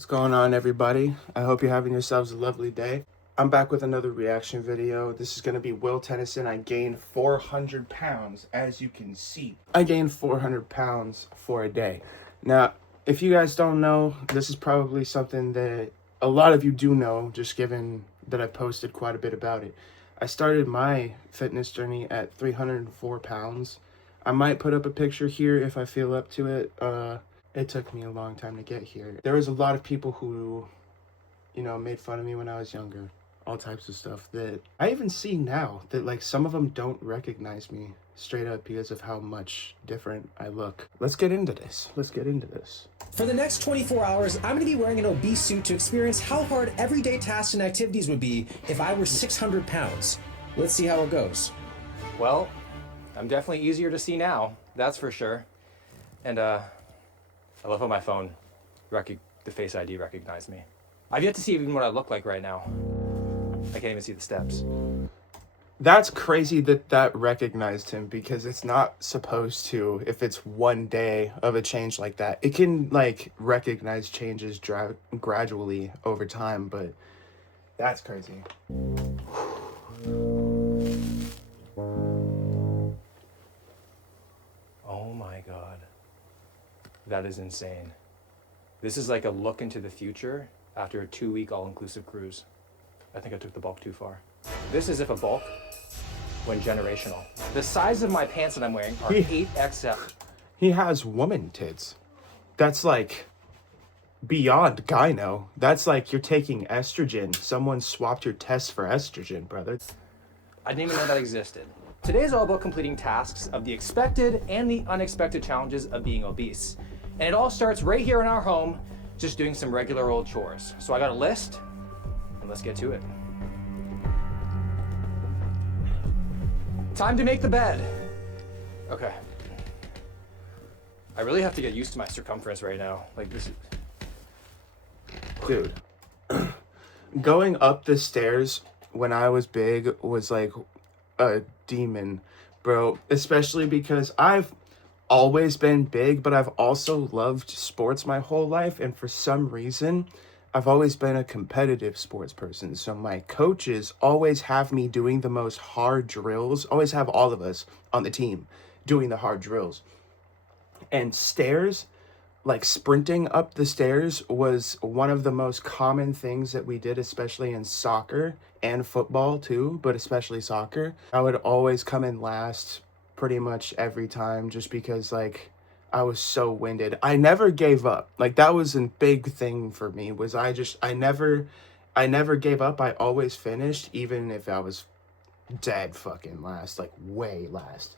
What's going on, everybody? I hope you're having yourselves a lovely day. I'm back with another reaction video. This is going to be Will Tennyson. I gained 400 pounds, as you can see. I gained 400 pounds for a day. Now, if you guys don't know, this is probably something that a lot of you do know, just given that I posted quite a bit about it. I started my fitness journey at 304 pounds. I might put up a picture here if I feel up to it. It took me a long time to get here. There was a lot of people who, made fun of me when I was younger. All types of stuff that I even see now that, like, some of them don't recognize me straight up because of how much different I look. Let's get into this. For the next 24 hours, I'm going to be wearing an obese suit to experience how hard everyday tasks and activities would be if I were 600 pounds. Let's see how it goes. Well, I'm definitely easier to see now, that's for sure. And I love how my phone, the Face ID recognized me. I've yet to see even what I look like right now. I can't even see the steps. That's crazy that recognized him, because it's not supposed to. If it's one day of a change like that, it can like recognize changes gradually over time, but that's crazy. Oh my God. That is insane. This is like a look into the future after a 2-week all-inclusive cruise. I think I took the bulk too far. This is if a bulk went generational. The size of my pants that I'm wearing are 8XL. He has woman tits. That's like beyond gyno. That's like you're taking estrogen. Someone swapped your test for estrogen, brother. I didn't even know that existed. Today is all about completing tasks of the expected and the unexpected challenges of being obese. And it all starts right here in our home, just doing some regular old chores. So I got a list, and let's get to it. Time to make the bed. Okay. I really have to get used to my circumference right now. Like, this is... Dude, going up the stairs when I was big was like a demon, bro. Especially because I've always been big, but I've also loved sports my whole life, and for some reason I've always been a competitive sports person. So my coaches always have me doing the most hard drills, always have all of us on the team doing the hard drills. And stairs, like sprinting up the stairs, was one of the most common things that we did, especially in soccer and football too, but especially soccer. I would always come in last pretty much every time, just because like I was so winded. I never gave up. Like, that was a big thing for me, was I never gave up. I always finished, even if I was dead fucking last, like way last.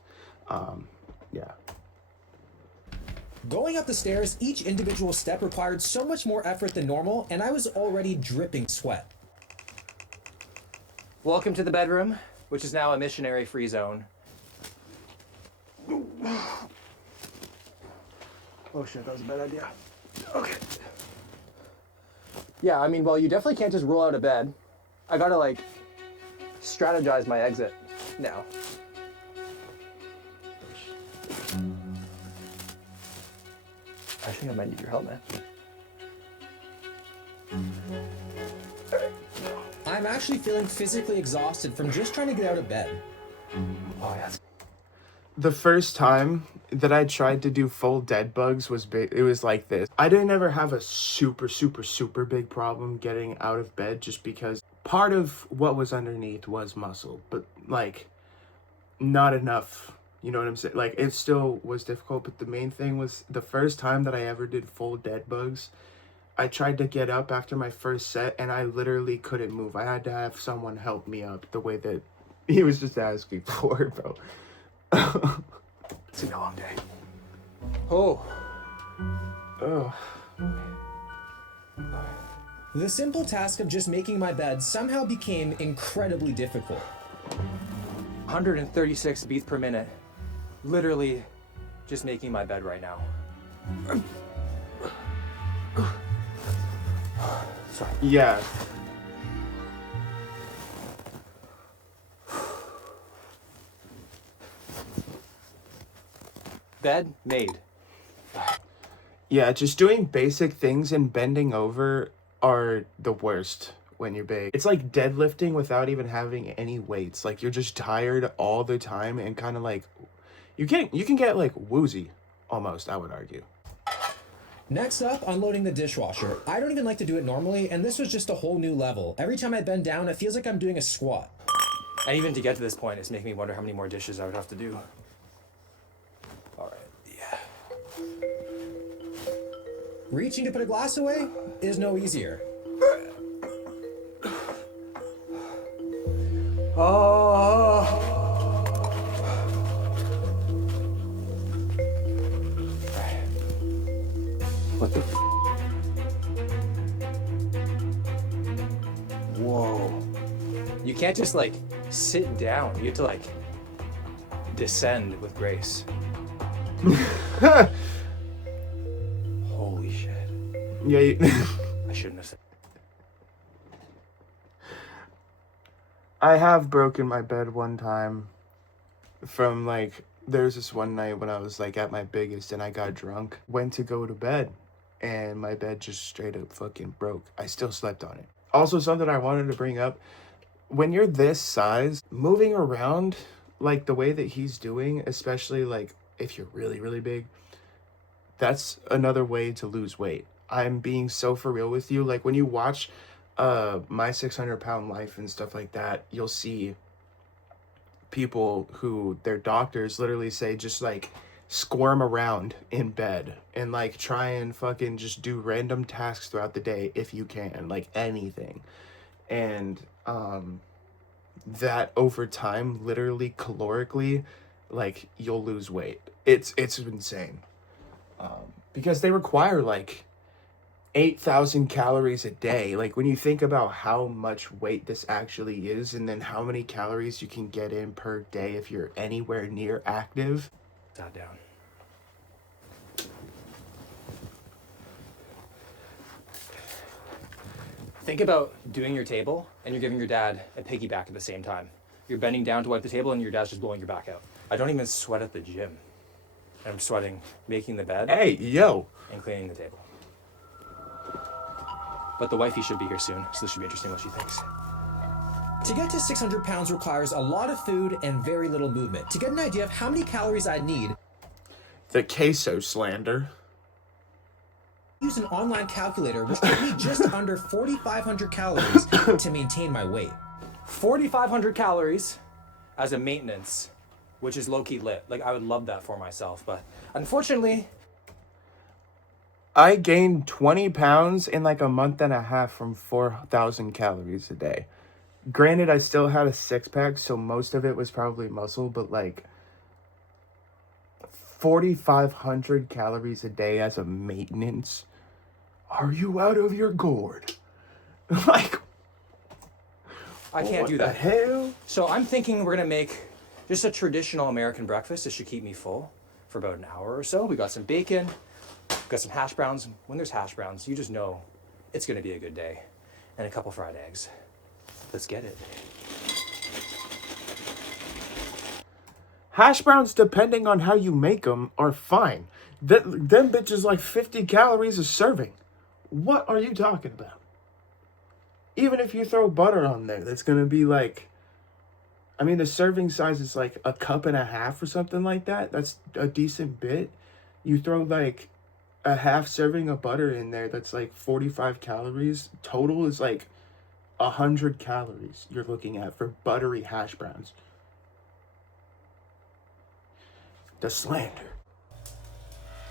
Yeah. Going up the stairs, each individual step required so much more effort than normal, and I was already dripping sweat. Welcome to the bedroom, which is now a missionary-free zone. Oh shit, that was a bad idea. Okay. Yeah, I mean, well, you definitely can't just roll out of bed. I gotta, like, strategize my exit now. I think I might need your help, man. I'm actually feeling physically exhausted from just trying to get out of bed. Oh, yeah. The first time that I tried to do full dead bugs was big. It was like this. I didn't ever have a super big problem getting out of bed, just because part of what was underneath was muscle, but like not enough. You know what I'm saying? Like, it still was difficult, but the main thing was the first time that I ever did full dead bugs, I tried to get up after my first set and I literally couldn't move. I had to have someone help me up, the way that he was just asking for, bro. It's been a long day. Oh. Oh. The simple task of just making my bed somehow became incredibly difficult. 136 beats per minute. Literally just making my bed right now. Sorry. Yeah. Bed made. Yeah, just doing basic things and bending over are the worst when you're big. It's like deadlifting without even having any weights. Like you're just tired all the time and kind of like you can get like woozy almost, I would argue. Next up, unloading the dishwasher. I don't even like to do it normally, and this was just a whole new level. Every time I bend down, it feels like I'm doing a squat. And even to get to this point, it's making me wonder how many more dishes I would have to do. All right, yeah. Reaching to put a glass away is no easier. Oh. What the? Whoa. You can't just like sit down. You have to like descend with grace. Holy shit. Yeah. I shouldn't have said. I have broken my bed one time from like there's this one night when I was like at my biggest and I got drunk, went to go to bed and my bed just straight up fucking broke. I still slept on it. Also, something I wanted to bring up, when you're this size, moving around like the way that he's doing, especially like if you're really, really big, that's another way to lose weight. I'm being so for real with you. Like when you watch My 600 Pound Life and stuff like that, you'll see people who their doctors literally say just like squirm around in bed and like try and fucking just do random tasks throughout the day if you can, like anything. And that over time, literally calorically, like you'll lose weight. It's insane. Because they require like 8,000 calories a day. Like when you think about how much weight this actually is and then how many calories you can get in per day if you're anywhere near active. Sat down. Think about doing your table and you're giving your dad a piggyback at the same time. You're bending down to wipe the table and your dad's just blowing your back out. I don't even sweat at the gym. I'm sweating making the bed Hey, yo. and cleaning the table. But the wifey should be here soon, so this should be interesting what she thinks. To get to 600 pounds requires a lot of food and very little movement. To get an idea of how many calories I need, The queso slander. use an online calculator which gave me just under 4,500 calories to maintain my weight. 4,500 calories as a maintenance, which is low-key lit. Like, I would love that for myself, but unfortunately, I gained 20 pounds in like a month and a half from 4,000 calories a day. Granted, I still had a six-pack, so most of it was probably muscle, but like 4,500 calories a day as a maintenance. Are you out of your gourd? Like, I can't do what the that. hell? So I'm thinking we're gonna make just a traditional American breakfast. This should keep me full for about an hour or so. We got some bacon, got some hash browns. When there's hash browns, you just know it's gonna be a good day. And a couple fried eggs. Let's get it. Hash browns, depending on how you make them, are fine. Them bitches like 50 calories a serving. What are you talking about? Even if you throw butter on there, that's gonna be like, I mean, the serving size is like a cup and a half or something like that. That's a decent bit. You throw like a half serving of butter in there, that's like 45 calories. Total is like 100 calories you're looking at for buttery hash browns. The slander.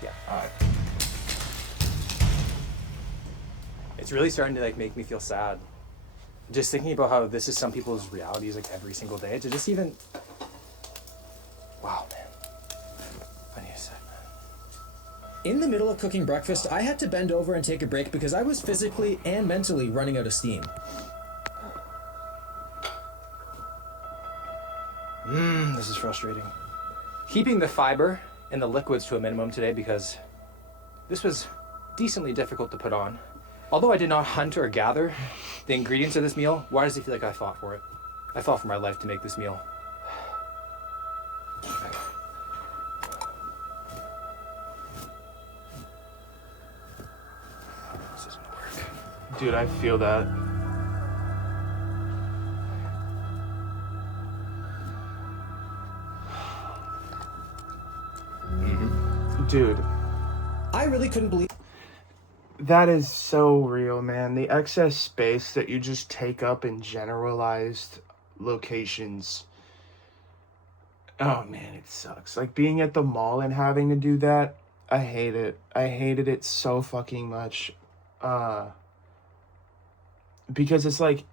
Yeah. All right. It's really starting to like make me feel sad. Just thinking about how this is some people's realities like every single day. To just even, wow, man. I need a sec, man. In the middle of cooking breakfast, I had to bend over and take a break because I was physically and mentally running out of steam. This is frustrating. Keeping the fiber and the liquids to a minimum today because this was decently difficult to put on. Although I did not hunt or gather the ingredients of this meal, why does it feel like I fought for it? I fought for my life to make this meal. Dude, I feel that. Dude, I really couldn't believe that is so real, man. The excess space that you just take up in generalized locations. Oh man, it sucks. Like being at the mall and having to do that, I hate it. I hated it so fucking much. Because it's like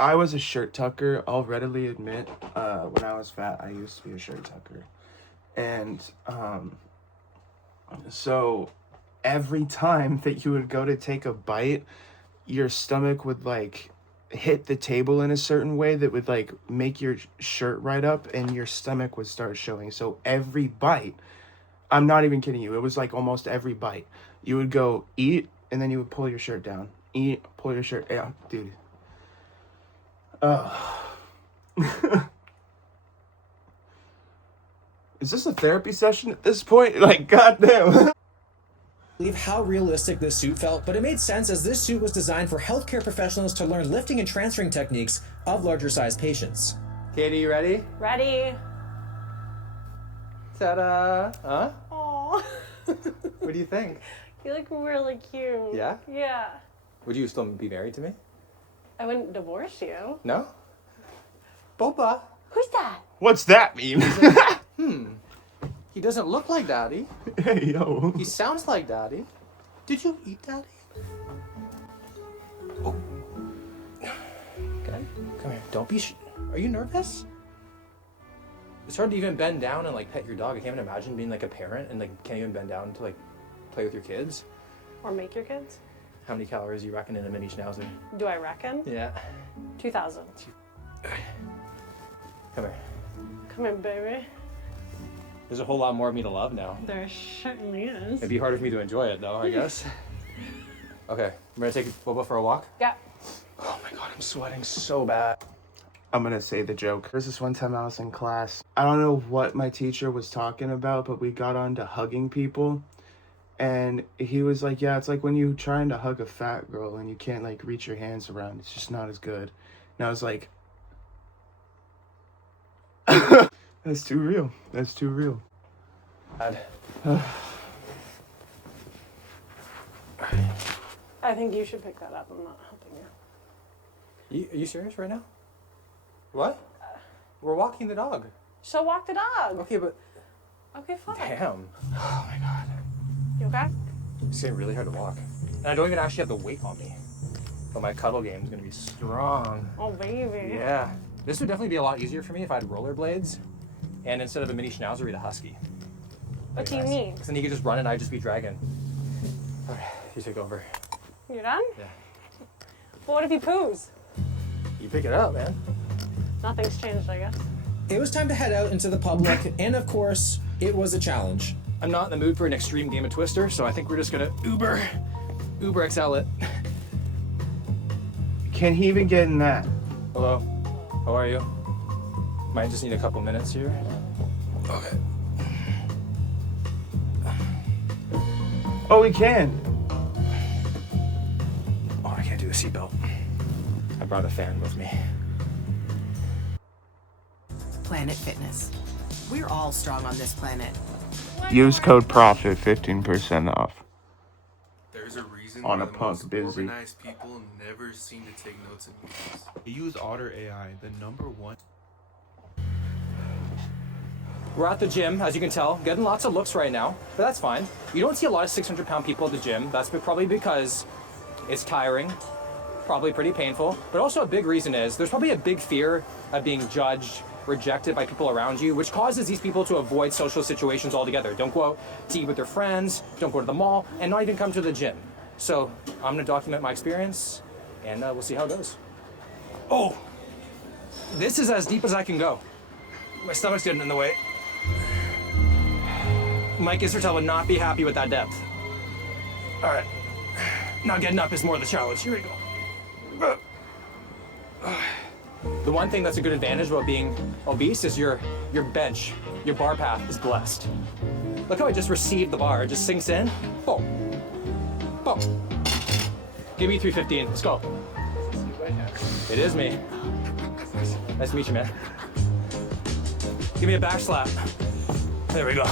I was a shirt tucker, I'll readily admit. When I was fat, I used to be a shirt tucker. And so every time that you would go to take a bite, your stomach would like hit the table in a certain way that would like make your shirt right up and your stomach would start showing. So every bite, I'm not even kidding you, it was like almost every bite. You would go eat and then you would pull your shirt down. Eat, pull your shirt. Yeah, dude. Is this a therapy session at this point? Like, goddamn. how realistic this suit felt, but it made sense as this suit was designed for healthcare professionals to learn lifting and transferring techniques of larger sized patients. Katie, you ready? Ready? Ta-da! Huh? Aw. What do you think? You look really cute. Yeah? Yeah. Would you still be married to me? I wouldn't divorce you. No? Boba. Who's that? What's that mean? He doesn't look like Daddy. Hey, yo. He sounds like Daddy. Did you eat Daddy? Oh. Okay. Come here. Don't be. Are you nervous? It's hard to even bend down and like pet your dog. I can't even imagine being like a parent and like can't even bend down to like play with your kids. Or make your kids? How many calories you reckon in a mini schnauzer? Do I reckon? Yeah. 2,000. Come here. Come in, baby. There's a whole lot more of me to love now. There certainly is. It'd be harder for me to enjoy it though, I guess. Okay, I'm gonna take Boba for a walk. Yeah. Oh my god, I'm sweating so bad. I'm gonna say the joke. There's this one time I was in class. I don't know what my teacher was talking about, but we got on to hugging people. And he was like, yeah, it's like when you're trying to hug a fat girl and you can't like reach your hands around. It's just not as good. And I was like, that's too real. That's too real. Dad. I think you should pick that up. I'm not helping you. Are you serious right now? What? We're walking the dog. So walk the dog. Okay, but Okay, fine. damn. Oh my god. You okay? It's getting really hard to walk. And I don't even actually have the weight on me. But my cuddle game is gonna be strong. Oh, baby. Yeah. This would definitely be a lot easier for me if I had rollerblades and instead of a mini schnauzer, eat a husky. What do you mean? Because then you could just run and I'd just be dragging. Okay, you take over. You're done? Yeah. But what if he poos? You pick it up, man. Nothing's changed, I guess. It was time to head out into the public, and of course, it was a challenge. I'm not in the mood for an extreme game of Twister, so I think we're just gonna Uber XL it. Can he even get in that? Hello, how are you? Might just need a couple minutes here. Okay. Oh, he can. Oh, I can't do the seatbelt. I brought a fan with me. Planet Fitness. We're all strong on this planet. Use code PROFIT, 15% off. There's a reason On why a the punk most busy. organized people never seem to take notes in meetings. Use Otter AI, the #1. We're at the gym, as you can tell, getting lots of looks right now, but that's fine. You don't see a lot of 600-pound people at the gym. That's probably because it's tiring, probably pretty painful, but also a big reason is there's probably a big fear of being judged, rejected by people around you, which causes these people to avoid social situations altogether. Don't go out to eat with their friends, don't go to the mall, and not even come to the gym. So I'm gonna document my experience, and we'll see how it goes. Oh, this is as deep as I can go. My stomach's getting in the way. Mike Isertel would not be happy with that depth. All right, now getting up is more the challenge. Here we go. The one thing that's a good advantage about being obese is your bench, your bar path is blessed. Look how I just received the bar. It just sinks in. Boom. Boom. Give me 315. Let's go. It is me. Nice to meet you, man. Give me a back slap. There we go.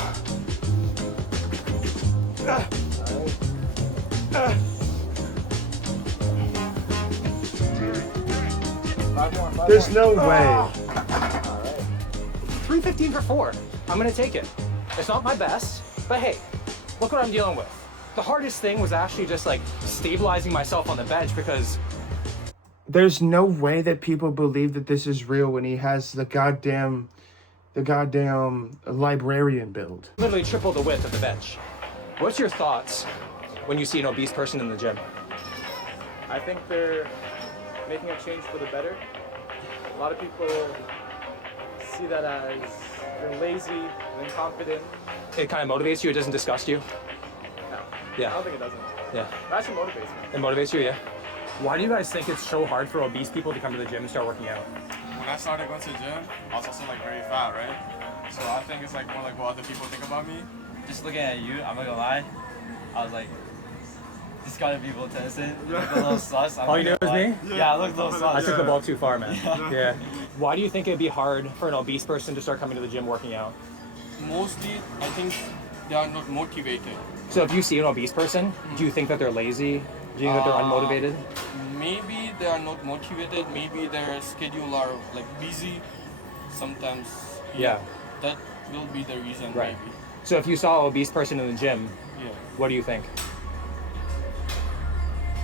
There's no way. 315 for 4. I'm gonna take it. It's not my best, but hey, look what I'm dealing with. The hardest thing was actually just like stabilizing myself on the bench because There's no way that people believe that this is real when he has the goddamn librarian build. literally triple the width of the bench. What's your thoughts when you see an obese person in the gym? I think they're making a change for the better. A lot of people see that as they're lazy and incompetent. It kind of motivates you, it doesn't disgust you? No, I Yeah, don't think it doesn't. yeah. It actually motivates me. It motivates you, yeah. Why do you guys think it's so hard for obese people to come to the gym and start working out? When I started going to the gym, I was also like very fat, right? So I think it's like more like what other people think about me. Just looking at you, I'm not gonna lie, I was like, this gotta be Tennyson. You look a little sus. All you knew was me? Yeah, I looked a little sus. I took the ball too far, man. Yeah. Why do you think it'd be hard for an obese person to start coming to the gym working out? Mostly, I think they are not motivated. So if you see an obese person, do you think that they're lazy? Do you think that they're unmotivated? Maybe they are not motivated. Maybe their schedule are like busy. Sometimes. Yeah. That will be the reason, Right. maybe. So if you saw an obese person in the gym, Yeah. what do you think?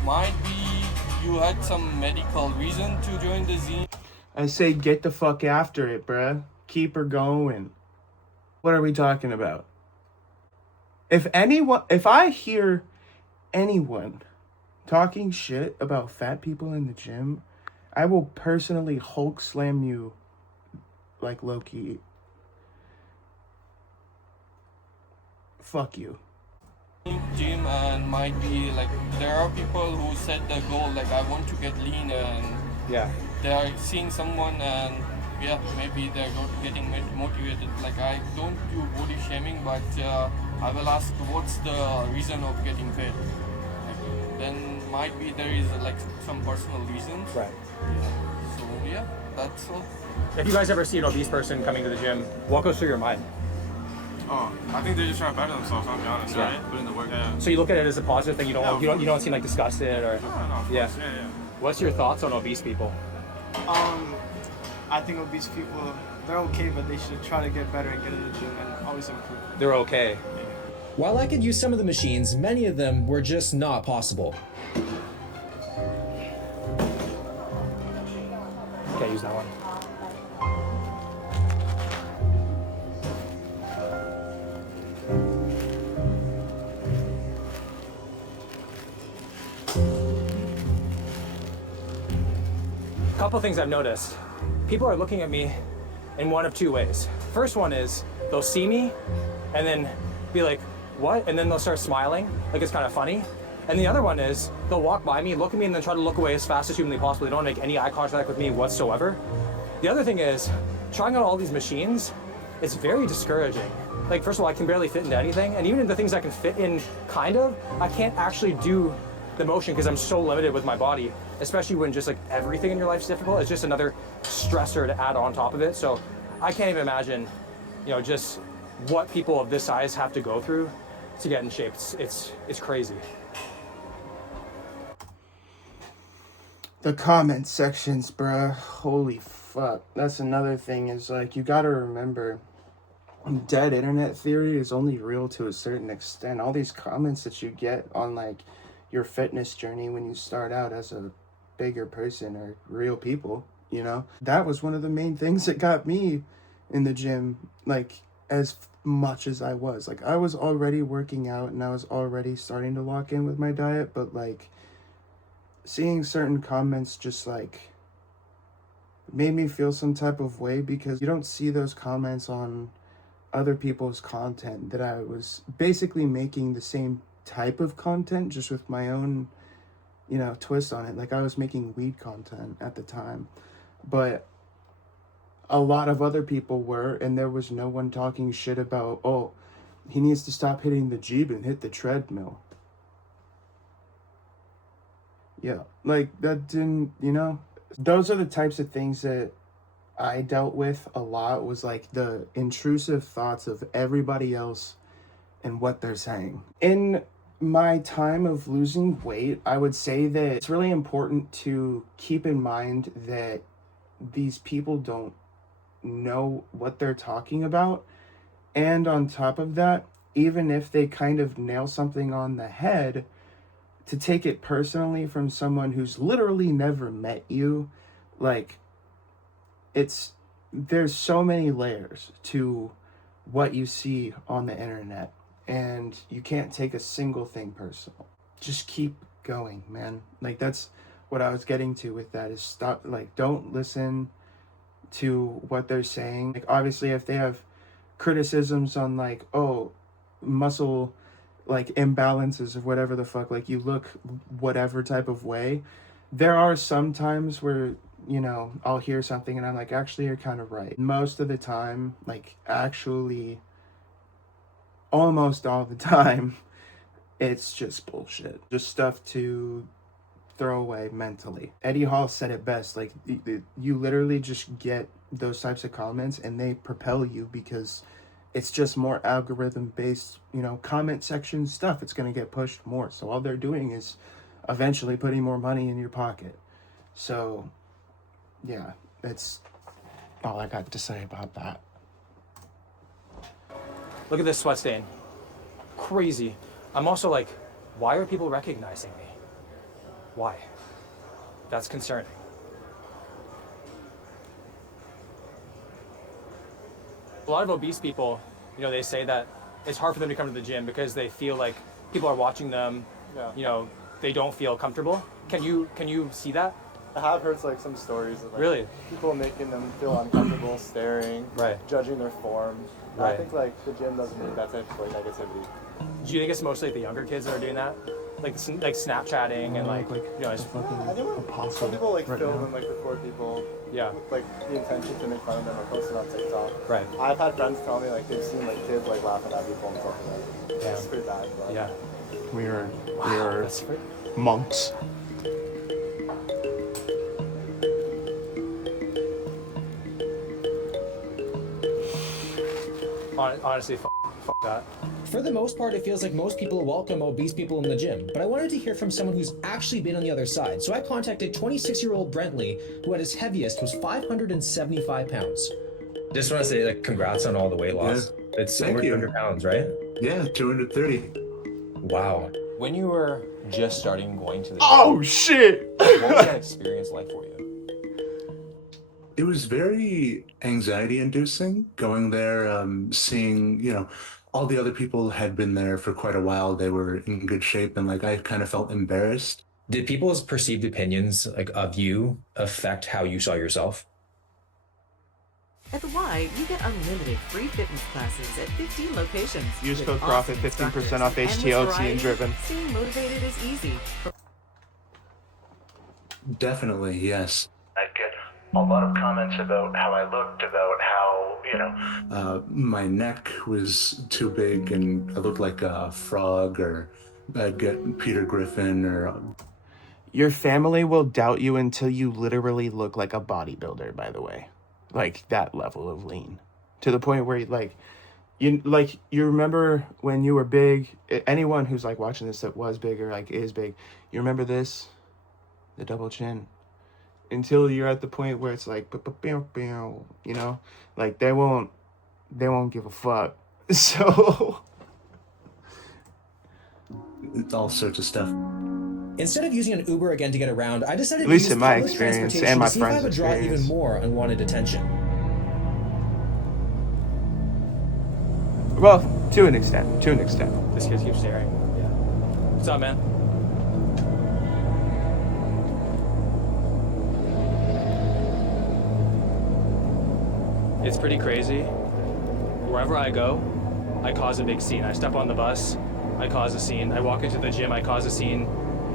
Might be you had some medical reason to join the gym. I say get the fuck after it, bruh. Keep her going. What are we talking about? If I hear anyone talking shit about fat people in the gym, I will personally Hulk slam you like Loki. Fuck you. Gym and might be like there are people who set the goal like I want to get lean and Yeah. they are seeing someone and yeah maybe they're not getting motivated. Like I don't do body shaming, but I will ask what's the reason of getting fit. Like, then might be there is like some personal reasons. Right. So yeah, that's all. If you guys ever see an obese person coming to the gym, what goes through your mind? Oh, I think they're just trying to better themselves. I'll be honest. Yeah. Right? Put in the work. Yeah. So you look at it as a positive thing. You don't seem like disgusted or. No, of Yeah. course. Yeah. What's your thoughts on obese people? I think obese people, they're okay, but they should try to get better and get in the gym and always improve. They're okay. While I could use some of the machines, many of them were just not possible. Can't use that one. Couple things I've noticed. People are looking at me in one of two ways. First one is they'll see me and then be like, what? And then they'll start smiling, like it's kind of funny. And the other one is they'll walk by me, look at me, and then try to look away as fast as humanly possible. They don't make any eye contact with me whatsoever. The other thing is, trying out all these machines, it's very discouraging. Like, first of all, I can barely fit into anything, and even in the things I can fit in, kind of, I can't actually do the motion because I'm so limited with my body, especially when just like everything in your life's difficult. It's just another stressor to add on top of it. So I can't even imagine, just what people of this size have to go through to get in shape. It's crazy. The comment sections, bruh. Holy fuck. That's another thing is like, you gotta remember, dead internet theory is only real to a certain extent. All these comments that you get on like your fitness journey when you start out as a bigger person are real people, That was one of the main things that got me in the gym, like as much as I was. Like I was already working out and I was already starting to lock in with my diet, but like seeing certain comments just like made me feel some type of way because you don't see those comments on other people's content that I was basically making the same type of content just with my own twist on it. Like I was making weed content at the time, but a lot of other people were, and there was no one talking shit about, oh, he needs to stop hitting the Jeep and hit the treadmill. Yeah, like that didn't, you know, those are the types of things that I dealt with a lot, was like the intrusive thoughts of everybody else and what they're saying. In my time of losing weight, I would say that it's really important to keep in mind that these people don't know what they're talking about. And on top of that, even if they kind of nail something on the head, to take it personally from someone who's literally never met you, like, there's so many layers to what you see on the internet, and you can't take a single thing personal. Just keep going, man. Like, that's what I was getting to with that, is stop, like, don't listen to what they're saying. Like, obviously, if they have criticisms on, like, oh, muscle, like, imbalances or whatever the fuck, like, you look whatever type of way, there are some times where, you know, I'll hear something and I'm like, actually, you're kind of right. Most of the time, like, actually, almost all the time, it's just bullshit. Just stuff to throw away mentally. Eddie Hall said it best, like, you literally just get those types of comments and they propel you, because it's just more algorithm based, you know, comment section stuff. It's going to get pushed more. So all they're doing is eventually putting more money in your pocket. So yeah, that's all I got to say about that. Look at this sweat stain. Crazy. I'm also like, why are people recognizing me? Why? That's concerning. A lot of obese people, you know, they say that it's hard for them to come to the gym because they feel like people are watching them. Yeah. You know, they don't feel comfortable. Can you see that? I have heard like some stories of like Really? people making them feel uncomfortable, staring, Right. judging their form. And Right. I think like the gym doesn't need that type of like negativity. Do you think it's mostly the younger kids that are doing that? Like Snapchatting and like you know, it's, I think some people like film and like record people yeah. with like the intention to make fun of them or post it on TikTok. Right. I've had friends tell me like they've seen like kids like laughing at people and stuff like that. Yeah. It's pretty bad. But. Yeah. We are That's pretty... monks. Honestly, f that. For the most part, it feels like most people welcome obese people in the gym, but I wanted to hear from someone who's actually been on the other side. So I contacted 26-year-old Brentley, who at his heaviest was 575 pounds. Just want to say, like, congrats on all the weight loss. Yeah. It's over 200 pounds, right? Yeah, 230. Wow. When you were just starting going to the gym, Oh shit! what was that experience like for you? It was very anxiety inducing going there, seeing, you know, all the other people had been there for quite a while. They were in good shape, and like I kind of felt embarrassed. Did people's perceived opinions like of you affect how you saw yourself? At the Y, you get unlimited free fitness classes at 15 locations. Use with code PROFIT, awesome 15% off instructors, HTLT endless and variety. driven. Staying motivated is easy. Definitely, yes. I get a lot of comments about how I looked, about how, you know, my neck was too big and I looked like a frog, or I'd get Peter Griffin, or... Your family will doubt you until you literally look like a bodybuilder, by the way. Like, that level of lean. To the point where, you remember when you were big, anyone who's, like, watching this that was big or, like, is big, you remember this? The double chin. Until you're at the point where it's like, you know? Like, they won't give a fuck. So... It's all sorts of stuff. Instead of using an Uber again to get around, I decided At to least use in my public experience transportation and my to see if I friends' would draw even experience. more unwanted attention. Well, to an extent. This kid keeps staring. Yeah. What's up, man? It's pretty crazy. Wherever I go, I cause a big scene. I step on the bus, I cause a scene. I walk into the gym, I cause a scene.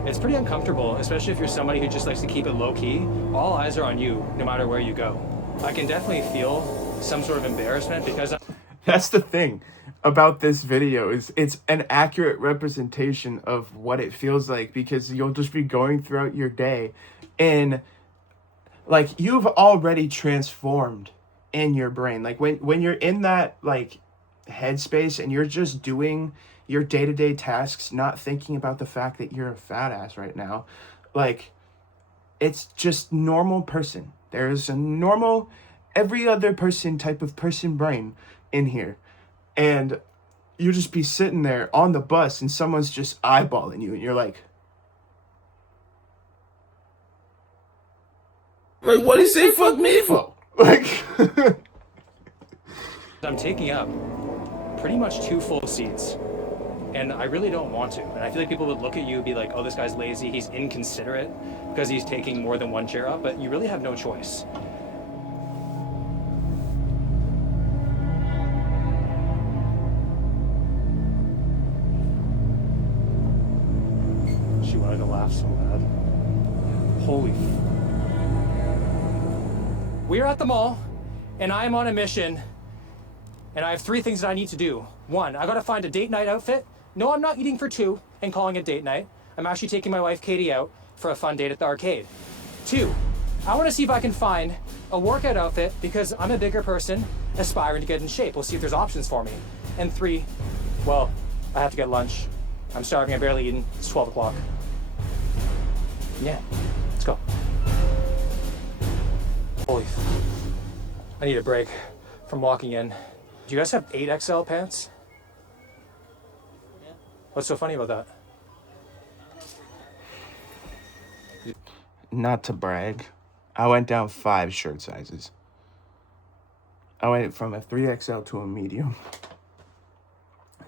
It's pretty uncomfortable, especially if you're somebody who just likes to keep it low key. All eyes are on you, no matter where you go. I can definitely feel some sort of embarrassment because That's the thing. about this video is it's an accurate representation of what it feels like, because you'll just be going throughout your day and like you've already transformed in your brain. Like when you're in that like headspace and you're just doing your day-to-day tasks, not thinking about the fact that you're a fat ass right now, like it's just normal person. There's a normal every other person type of person brain in here. And you just be sitting there on the bus and someone's just eyeballing you and you're like what do you say fuck me for? Like I'm taking up pretty much 2 full seats, and I really don't want to. And I feel like people would look at you and be like, oh, this guy's lazy, he's inconsiderate because he's taking more than 1 chair up, but you really have no choice. She wanted to laugh so bad. Holy We're at the mall, and I am on a mission, and I have 3 things that I need to do. 1, I gotta find a date night outfit. No, I'm not eating for 2 and calling it date night. I'm actually taking my wife Katie out for a fun date at the arcade. 2, I wanna see if I can find a workout outfit because I'm a bigger person aspiring to get in shape. We'll see if there's options for me. And 3, well, I have to get lunch. I'm starving, I'm barely eating. It's 12 o'clock. Yeah, let's go. Holy I need a break from walking in. Do you guys have 8XL pants? Yeah. What's so funny about that? not to brag, I went down 5 shirt sizes. I went from a 3XL to a medium.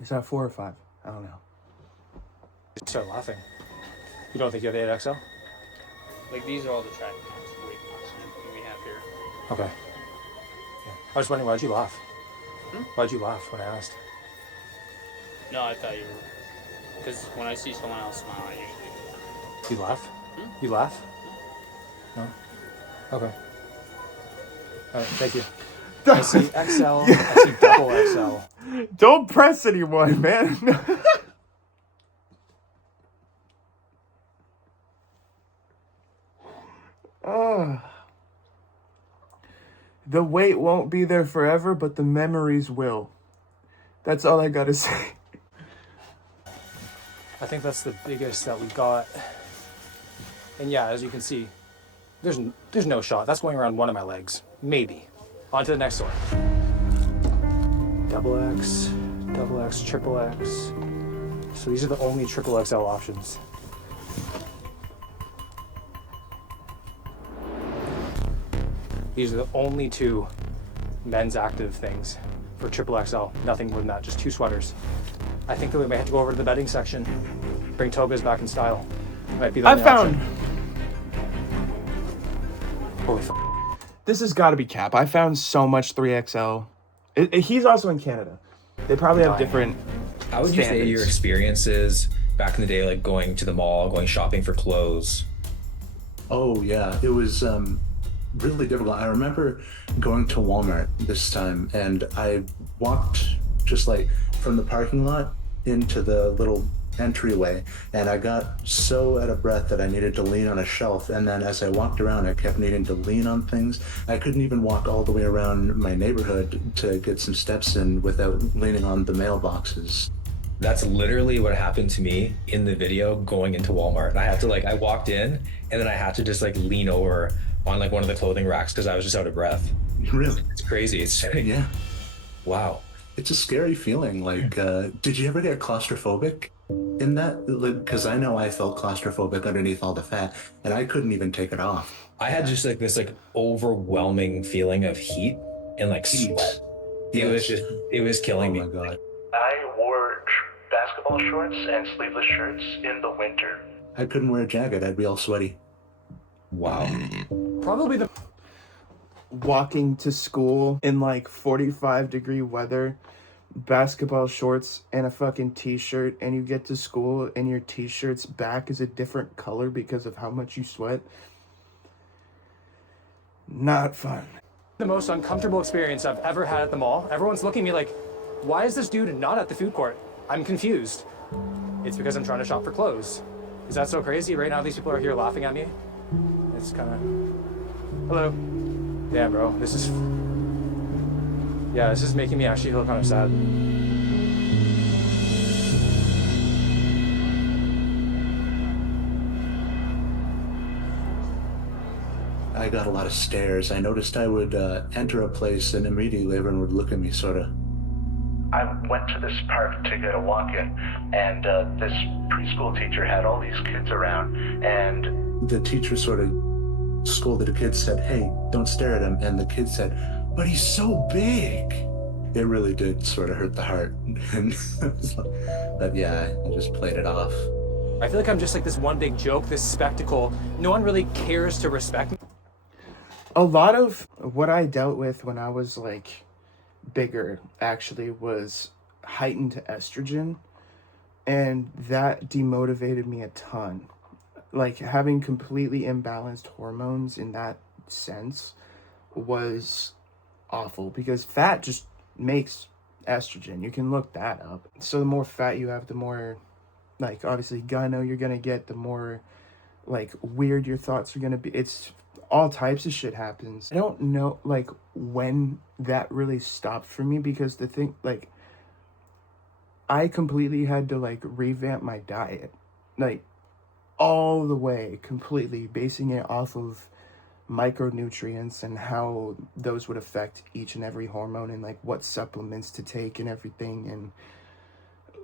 Is that 4 or 5? I don't know. Start laughing. You don't think you have 8XL? Like, these are all the track pants we have here. Okay. Yeah. I was wondering, why'd you laugh? Why'd you laugh when I asked? No, I thought you were... Because when I see someone else smile, I usually... You laugh? You laugh? No? Okay. Alright, thank you. I see XL, I see double XL. Don't press anyone, man. The weight won't be there forever, but the memories will. That's all I gotta say. I think that's the biggest that we got. And yeah, as you can see, there's no shot. That's going around one of my legs. Maybe. On to the next one. Double X, triple X. So these are the only triple XL options. These are the only 2 men's active things for triple XL. Nothing more than that, just 2 sweaters. I think that we might have to go over to the bedding section. Bring togas back in style. Might be the only option. Holy f***. This has got to be cap. I found so much 3XL. He's also in Canada. They probably have different How would you say standards. your experiences back in the day, like going to the mall, going shopping for clothes? Oh yeah, it was really difficult. I remember going to Walmart this time, and I walked just like from the parking lot into the little entryway, and I got so out of breath that I needed to lean on a shelf, and then as I walked around I kept needing to lean on things. I couldn't even walk all the way around my neighborhood to get some steps in without leaning on the mailboxes. That's literally what happened to me in the video going into Walmart. I had to I walked in and then I had to just lean over on one of the clothing racks because I was just out of breath. Really? It's crazy. It's yeah. Wow. It's a scary feeling. Did you ever get claustrophobic in that? Because I know I felt claustrophobic underneath all the fat, and I couldn't even take it off. I had just this overwhelming feeling of heat and sweat. Yes. It was killing me. Oh my God. I wore basketball shorts and sleeveless shirts in the winter. I couldn't wear a jacket. I'd be all sweaty. Wow. Probably the... Walking to school in 45-degree weather, basketball shorts and a fucking t-shirt, and you get to school and your t-shirt's back is a different color because of how much you sweat. Not fun. The most uncomfortable experience I've ever had at the mall. Everyone's looking at me like, Why is this dude not at the food court? I'm confused. It's because I'm trying to shop for clothes. Is that so crazy? Right now these people are here laughing at me. It's kind of... Hello. Yeah, bro. This is making me actually feel kind of sad. I got a lot of stares. I noticed I would enter a place and immediately everyone would look at me sort of. I went to this park to get a walk-in, and this preschool teacher had all these kids around, and the teacher sort of scolded the kids, said, "Hey, don't stare at him," and the kid said, "But he's so big." It really did sort of hurt the heart. But yeah, I just played it off. I feel like I'm just like this one big joke, this spectacle. No one really cares to respect me. A lot of what I dealt with when I was like bigger actually was heightened estrogen, and that demotivated me a ton. Like having completely imbalanced hormones in that sense was awful, because fat just makes estrogen. You can look that up. So the more fat you have, the more like obviously gyno you're gonna get, the more like weird your thoughts are gonna be. It's all types of shit happens. I don't know like when that really stopped for me, because the thing, like, I completely had to like revamp my diet, like all the way, completely basing it off of micronutrients and how those would affect each and every hormone, and like what supplements to take and everything. And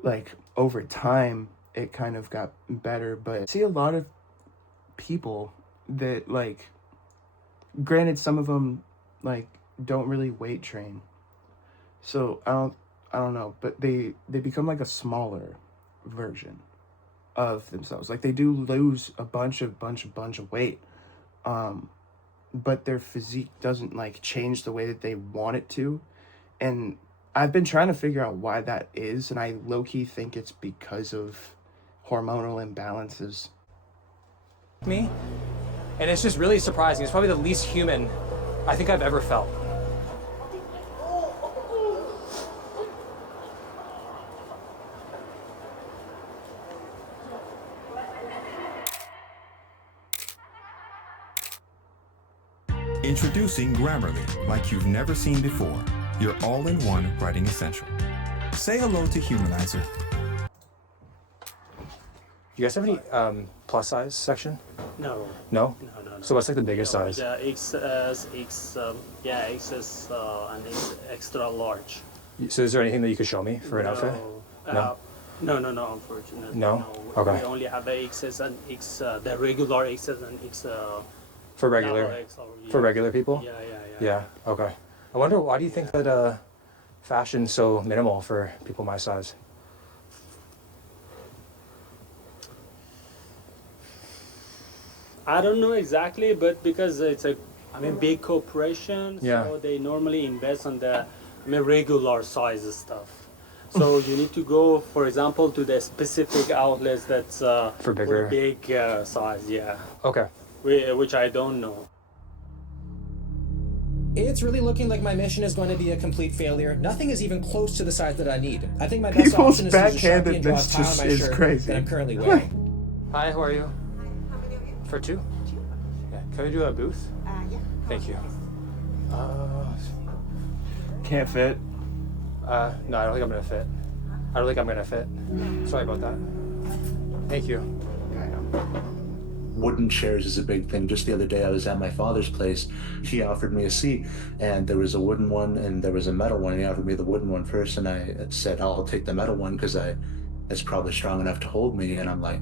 like over time it kind of got better. But I see a lot of people that, like, granted some of them like don't really weight train, so I don't know, but they become like a smaller version of themselves. Like they do lose a bunch of weight, but their physique doesn't like change the way that they want it to. And I've been trying to figure out why that is, and I low-key think it's because of hormonal imbalances. Me, and it's just really surprising. It's probably the least human I think I've ever felt. Introducing Grammarly like you've never seen before. Your all-in-one writing essential. Say hello to Humanizer. Do you guys have any plus size section? No. No? No. So what's like the biggest size? The XS, XS, and it's extra large. So is there anything that you could show me for an outfit? No? No, unfortunately. No? Okay. We only have a XS and X, the regular XS and X. For regular, for regular people? Yeah. Okay. I wonder, why do you think that fashion's so minimal for people my size? I don't know exactly, but because it's a big corporation, so they normally invest on the regular size stuff. So you need to go, for example, to the specific outlets that's for bigger, big size. Yeah. Okay. Which I don't know. It's really looking like my mission is going to be a complete failure. Nothing is even close to the size that I need. I think my best People's option is to use a Sharpie and draw a backhandedness tile on just my is shirt crazy. that I'm currently wearing. Hi, how are you? How many of you? For two? Two. Yeah. Can we do a booth? Yeah. Thank you. Can't fit. No, I don't think I'm gonna fit. I don't think I'm gonna fit. Sorry about that. Thank you. Wooden chairs is a big thing. Just the other day I was at my father's place. He offered me a seat, and there was a wooden one and there was a metal one. He offered me the wooden one first, and I said I'll take the metal one because it's probably strong enough to hold me. And I'm like,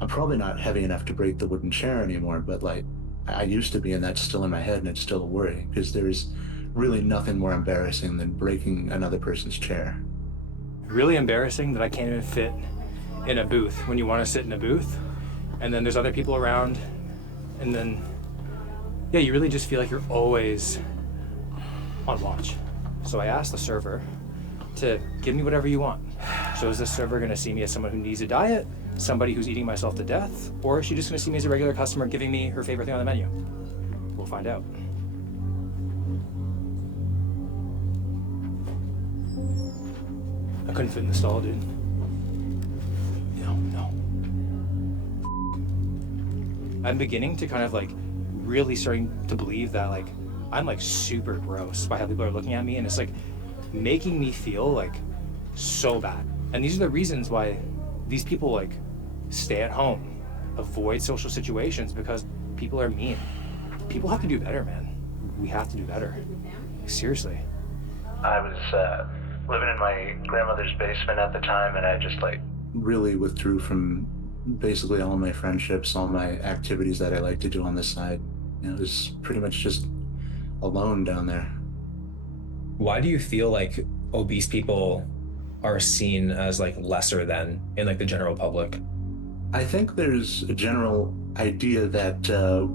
I'm probably not heavy enough to break the wooden chair anymore, but like I used to be, and that's still in my head, and it's still a worry, because there's really nothing more embarrassing than breaking another person's chair. Really embarrassing that I can't even fit in a booth when you want to sit in a booth, and then there's other people around, and then yeah, you really just feel like you're always on watch. So I asked the server to give me whatever you want. So is this server gonna see me as someone who needs a diet, somebody who's eating myself to death, or is she just gonna see me as a regular customer giving me her favorite thing on the menu? We'll find out. I couldn't fit in the stall, dude. No. I'm beginning to kind of like really starting to believe that like I'm like super gross by how people are looking at me, and it's like making me feel like so bad. And these are the reasons why these people like stay at home, avoid social situations, because people are mean. People have to do better, man. We have to do better. Seriously. I was living in my grandmother's basement at the time, and I just like really withdrew from basically all my friendships, all my activities that I like to do on this side. You know, it was pretty much just alone down there. Why do you feel like obese people are seen as like lesser than in like the general public? I think there's a general idea that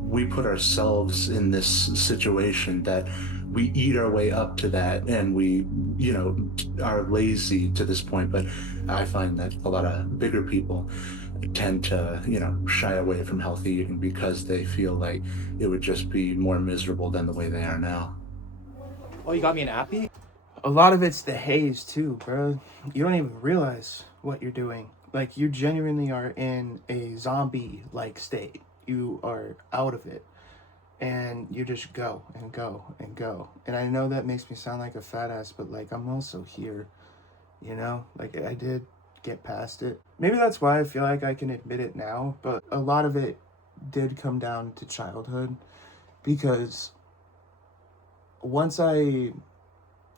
we put ourselves in this situation, that we eat our way up to that, and we, you know, are lazy to this point. But I find that a lot of bigger people tend to, you know, shy away from healthy eating because they feel like it would just be more miserable than the way they are now. Oh, you got me an appy? A lot of it's the haze too, bro. You don't even realize what you're doing. Like, you genuinely are in a zombie-like state. You are out of it. And you just go and go and go. And I know that makes me sound like a fat ass, but like, I'm also here, you know? Like, I did get past it. Maybe that's why I feel like I can admit it now, but a lot of it did come down to childhood, because once I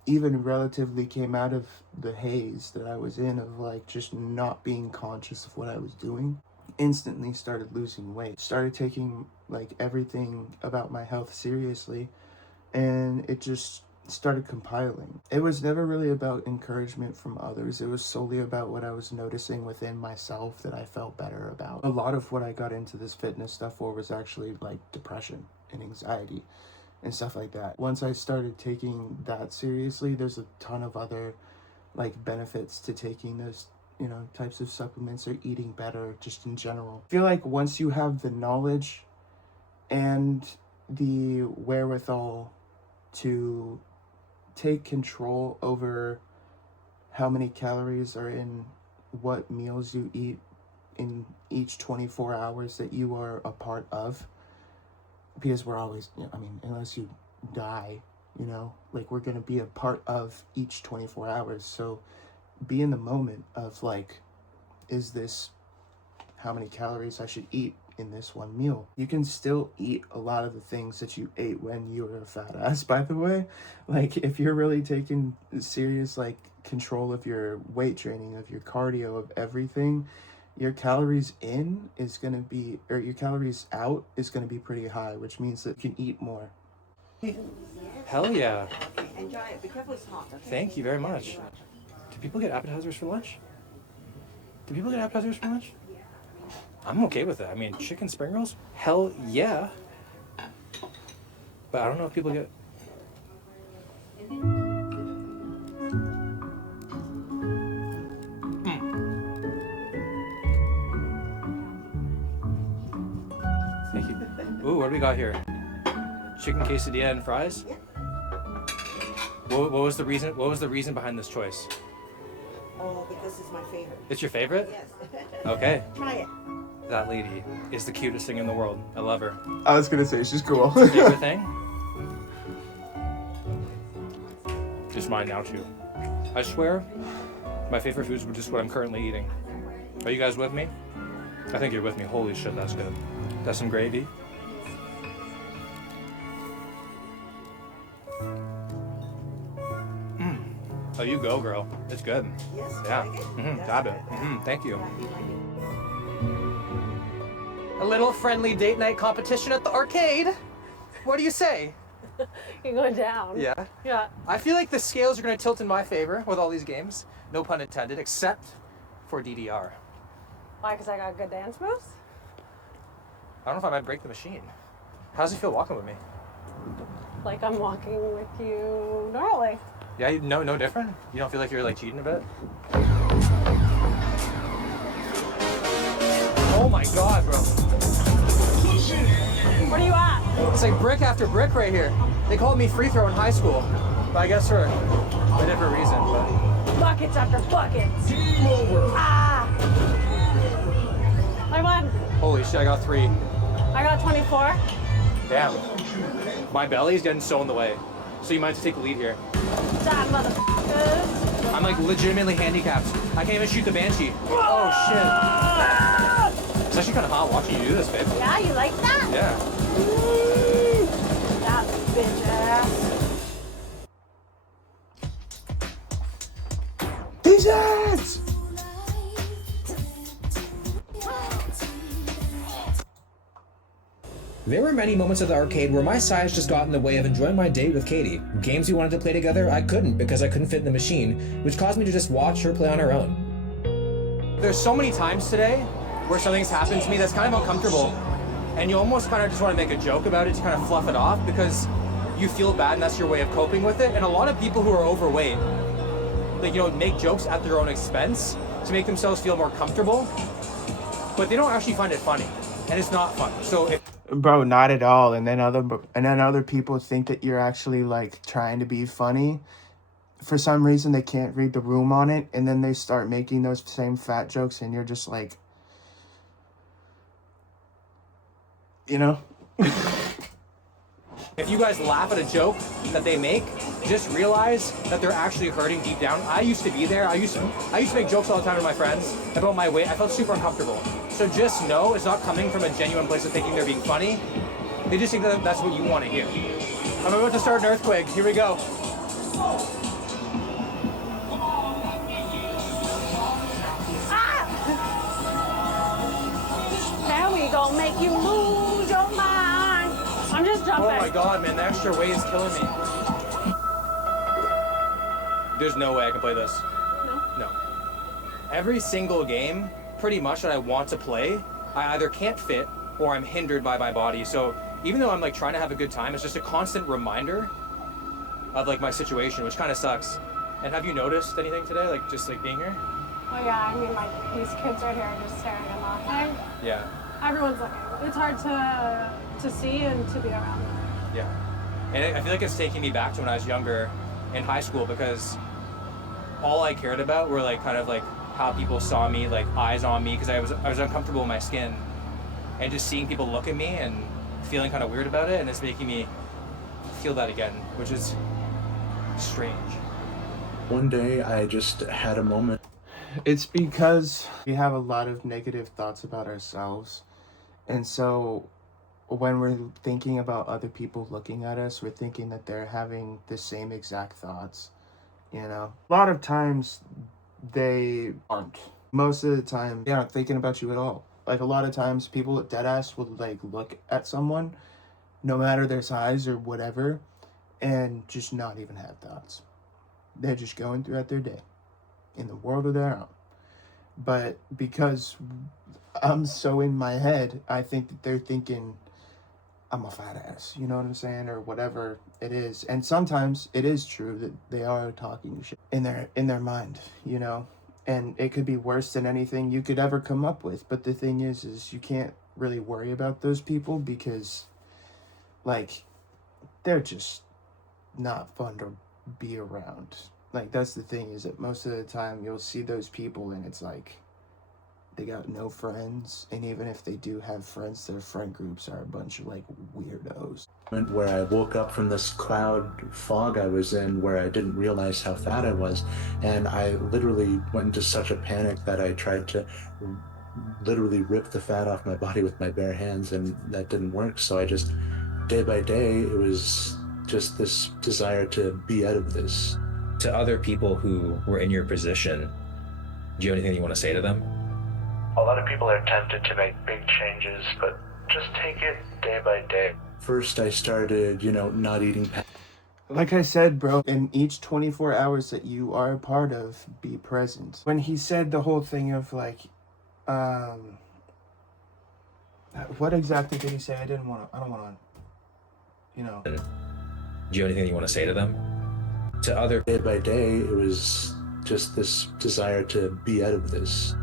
even relatively came out of the haze that I was in of like just not being conscious of what I was doing, instantly started losing weight, started taking like everything about my health seriously, and it just started compiling. It was never really about encouragement from others. It was solely about what I was noticing within myself that I felt better about. A lot of what I got into this fitness stuff for was actually like depression and anxiety and stuff like that. Once I started taking that seriously, there's a ton of other like benefits to taking those, you know, types of supplements or eating better just in general. I feel like once you have the knowledge and the wherewithal to take control over how many calories are in what meals you eat in each 24 hours that you are a part of, because we're always, you know, I mean, unless you die, you know, like, we're going to be a part of each 24 hours. So be in the moment of like, is this how many calories I should eat in this one meal? You can still eat a lot of the things that you ate when you were a fat ass, by the way. Like, if you're really taking serious like control of your weight training, of your cardio, of everything, your calories in is going to be, or your calories out is going to be pretty high, which means that you can eat more. Hell yeah. Okay, enjoy it. Be careful, it's hot. Okay? Thank you very much. Do people get appetizers for lunch? Do people get appetizers for lunch? I'm okay with it. I mean, chicken spring rolls? Hell yeah. But I don't know if people get... Thank you. Ooh, what do we got here? Chicken quesadilla and fries? What was the reason? What was the reason behind this choice? Oh, because it's my favorite. It's your favorite? Yes. Okay. Try it. That lady is the cutest thing in the world. I love her. I was gonna say, she's cool. Favorite thing? It's mine now too. I swear, my favorite foods were just what I'm currently eating. Are you guys with me? I think you're with me. Holy shit, that's good. That's some gravy. Oh, you go, girl. It's good. Yes. Yeah. Got it. Thank you. A little friendly date night competition at the arcade. What do you say? You're going down. Yeah. Yeah. I feel like the scales are going to tilt in my favor with all these games. No pun intended, except for DDR. Why? Because I got good dance moves? I don't know if I might break the machine. How does it feel walking with me? Like I'm walking with you normally. Yeah, no different? You don't feel like you're like cheating a bit? Oh my god, bro. Where are you at? It's like brick after brick right here. They called me free throw in high school, but I guess for a different reason. But buckets after buckets. Game over. Ah! I won. Holy shit, I got 3. I got 24. Damn. My belly's getting so in the way. So you might have to take the lead here. Damn, motherfuckers. I'm like legitimately handicapped. I can't even shoot the Banshee. Oh shit. It's actually kind of hot watching you do this, babe. Yeah, you like that? Yeah. That bitch ass. Jesus! There were many moments at the arcade where my size just got in the way of enjoying my date with Katie. Games we wanted to play together, I couldn't because I couldn't fit in the machine, which caused me to just watch her play on her own. There's so many times today where something's happened to me that's kind of uncomfortable, and you almost kind of just want to make a joke about it to kind of fluff it off because you feel bad and that's your way of coping with it. And a lot of people who are overweight, like, you know, make jokes at their own expense to make themselves feel more comfortable, but they don't actually find it funny, and it's not fun. So if Bro, not at all. And then other people think that you're actually like trying to be funny. For some reason they can't read the room on it, and then they start making those same fat jokes, and you're just like, you know? If you guys laugh at a joke that they make, just realize that they're actually hurting deep down. I used to be there. I used to make jokes all the time with my friends about my weight. I felt super uncomfortable. So just know it's not coming from a genuine place of thinking they're being funny. They just think that that's what you want to hear. I'm about to start an earthquake. Here we go. There we go, make you lose your mind. I'm just jumping. Oh my god, man, the extra weight is killing me. There's no way I can play this. No. Every single game, pretty much, that I want to play, I either can't fit or I'm hindered by my body. So even though I'm like trying to have a good time, it's just a constant reminder of like my situation, which kind of sucks. And have you noticed anything today, like just like being here? Oh yeah, I mean, like these kids right here are just staring and laughing. Yeah. Everyone's looking. It's hard to see and to be around. Yeah. And I feel like it's taking me back to when I was younger in high school, because all I cared about were like kind of like how people saw me, like eyes on me, because I was uncomfortable in my skin, and just seeing people look at me and feeling kind of weird about it, and it's making me feel that again, which is strange. One day I just had a moment. It's because we have a lot of negative thoughts about ourselves. And so when we're thinking about other people looking at us, we're thinking that they're having the same exact thoughts, you know? A lot of times they aren't. Most of the time, they aren't thinking about you at all. Like a lot of times people at deadass will like look at someone, no matter their size or whatever, and just not even have thoughts. They're just going throughout their day in the world of their own. But because I'm so in my head, I think that they're thinking I'm a fat ass, you know what I'm saying, or whatever it is. And sometimes it is true that they are talking shit in their mind, you know, and it could be worse than anything you could ever come up with. But the thing is you can't really worry about those people because, like, they're just not fun to be around. Like, that's the thing, is that most of the time you'll see those people and it's like they got no friends, and even if they do have friends, their friend groups are a bunch of like weirdos. Where I woke up from this cloud fog I was in, where I didn't realize how fat I was, and I literally went into such a panic that I tried to literally rip the fat off my body with my bare hands, and that didn't work. So I just, day by day, it was just this desire to be out of this. To other people who were in your position, do you have anything you want to say to them? A lot of people are tempted to make big changes, but just take it day by day. First, I started, not eating. Like I said, bro, in each 24 hours that you are a part of, be present. When he said the whole thing of like, what exactly did he say? I don't want to, Do you have anything you want to say to them? To other. Day by day, it was just this desire to be out of this.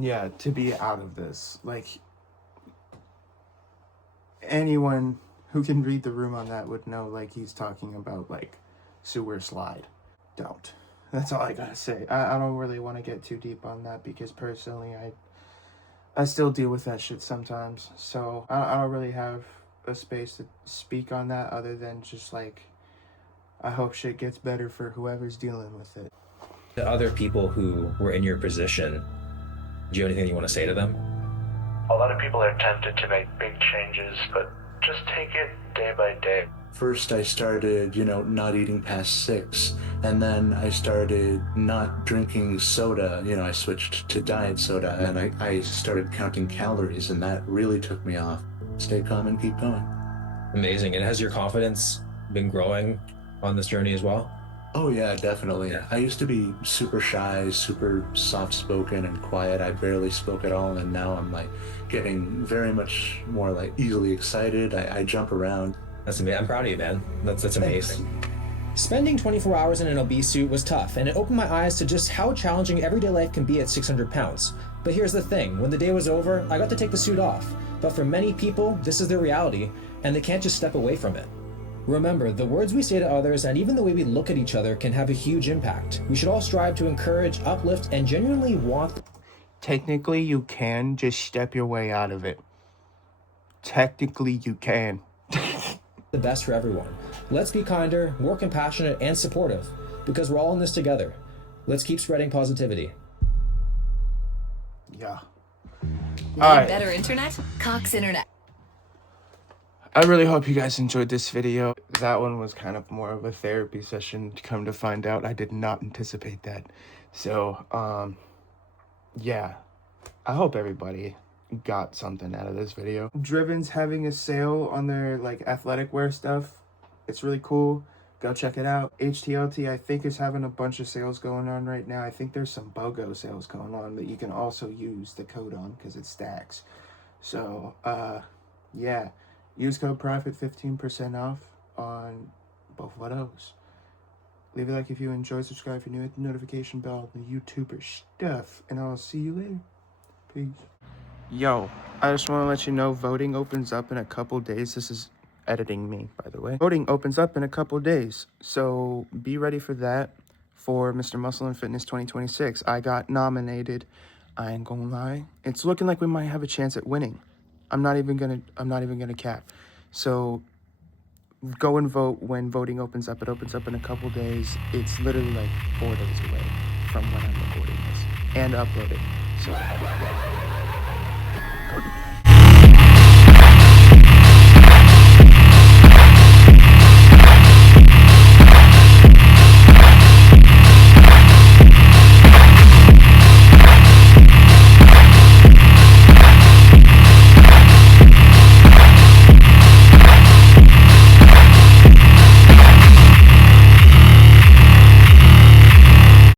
Yeah, to be out of this. Like, anyone who can read the room on that would know, like, he's talking about, like, sewer slide. Don't. That's all I gotta say. I don't really want to get too deep on that because personally I still deal with that shit sometimes. So I don't really have a space to speak on that other than just like, I hope shit gets better for whoever's dealing with it. To other people who were in your position, do you have anything you want to say to them? A lot of people are tempted to make big changes, but just take it day by day. First, I started, not eating past 6, and then I started not drinking soda. I switched to diet soda, and I started counting calories, and that really took me off. Stay calm and keep going. Amazing. And has your confidence been growing on this journey as well? Oh yeah, definitely. I used to be super shy, super soft-spoken and quiet. I barely spoke at all, and now I'm like getting very much more like easily excited. I jump around. That's amazing. I'm proud of you, man. That's amazing. Spending 24 hours in an obese suit was tough, and it opened my eyes to just how challenging everyday life can be at 600 pounds. But here's the thing, when the day was over, I got to take the suit off. But for many people, this is their reality, and they can't just step away from it. Remember, the words we say to others and even the way we look at each other can have a huge impact. We should all strive to encourage, uplift, and genuinely want... Technically, you can just step your way out of it. Technically, you can. the best for everyone. Let's be kinder, more compassionate, and supportive, because we're all in this together. Let's keep spreading positivity. Yeah. Need All right. better internet? Cox Internet. I really hope you guys enjoyed this video. That one was kind of more of a therapy session, to come to find out. I did not anticipate that. So, yeah. I hope everybody got something out of this video. Driven's having a sale on their like athletic wear stuff. It's really cool. Go check it out. HTLT I think is having a bunch of sales going on right now. I think there's some BOGO sales going on that you can also use the code on because it stacks. So yeah, use code PROFIT 15% off on both of those. Leave a like if you enjoyed, subscribe if you're new, hit the notification bell, the YouTuber stuff, and I'll see you later. Peace. Yo, I just want to let you know voting opens up in a couple days. This is editing me, by the way. Voting opens up in a couple days, so be ready for that for Mr. Muscle and Fitness 2026. I got nominated. I ain't gonna lie. It's looking like we might have a chance at winning. I'm not even gonna cap. So go and vote when voting opens up. It opens up in a couple days. It's literally like 4 days away from when I'm recording this and uploading. So